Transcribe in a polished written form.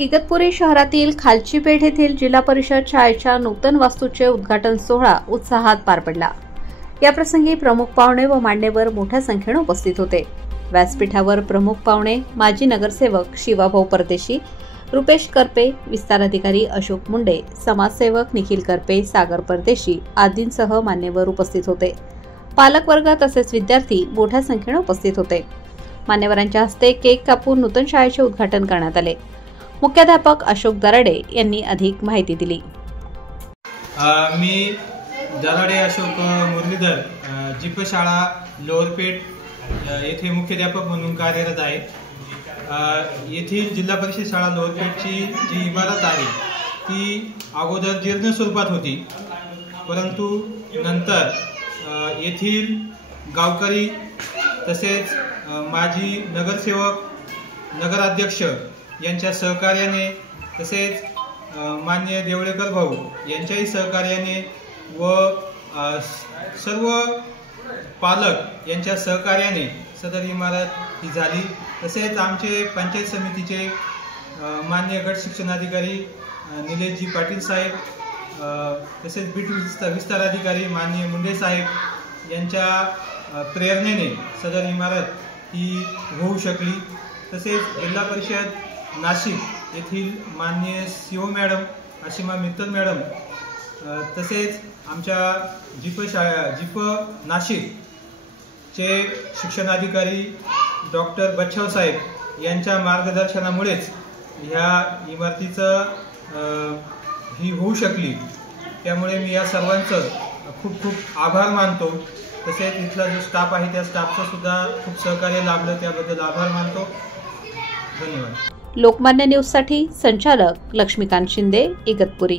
इगतपुरी शहरातील खालचीपेठ येथील जिल्हा परिषद शाळेच्या नूतन वास्तूचे उद्घाटन सोहळा उत्साहात पार पडला। याप्रसंगी प्रमुख पाहुणे व मान्यवर मोठ्या संख्येने उपस्थित होते। व्यासपीठावर प्रमुख पाहुणे माजी नगरसेवक शिवाभाऊ परदेशी, रुपेश करपे, विस्तार अधिकारी अशोक मुंडे, समाजसेवक निखिल करपे, सागर परदेशी आदींसह मान्यवर उपस्थित होते। पालकवर्ग तसेच विद्यार्थी मोठ्या संख्येने उपस्थित होते। मान्यवरांच्या हस्ते केक कापून नूतन शाळेचे उद्घाटन करण्यात आले। मुख्याध्यापक अशोक दराडे यांनी अधिक माहिती दिली। मी दराडे अशोक मुरलीधर, जिप शाळा लोअरपेठ येथे मुख्याध्यापक म्हणून कार्यरत आहे। येथील जिल्हा परिषद शाळा लोअरपेठची जी इमारत आहे ती अगोदर जीर्ण स्वरूपात होती, परंतु नंतर येथील गावकरी तसेच माजी नगरसेवक, नगराध्यक्ष यांच्या सहकार्याने तसेच मान्य देवळेकर भाऊ यांच्याही सहकार्याने व सर्व पालक यांच्या सहकार्याने सदर इमारत ही झाली। तसेच आमचे पंचायत समितीचे मान्य गट शिक्षणाधिकारी निलेशजी पाटील साहेब, तसेच बीट विस्तार अधिकारी माननीय मुंडे साहेब यांच्या प्रेरणेने सदर इमारत ही होऊ शकली। तसेच जिल्हा परिषद नाशिक येथील माननीय CO madam Ashima Mittal madam, तसेच आमच्या जिप नाशिकचे शिक्षणाधिकारी डॉक्टर बच्छाव साहेब यांच्या मार्गदर्शनामुळेच ह्या इमारतीचं ही होऊ शकली। त्यामुळे मी या सर्वांचं खूप खूप आभार मानतो। तसेच इथला जो स्टाफ आहे त्या स्टाफचं सुद्धा खूप सहकार्य लाभलं, त्याबद्दल आभार मानतो। धन्यवाद। लोकमान्य न्यूज साठी संचालक लक्ष्मीकांत शिंदे, इगतपुरी।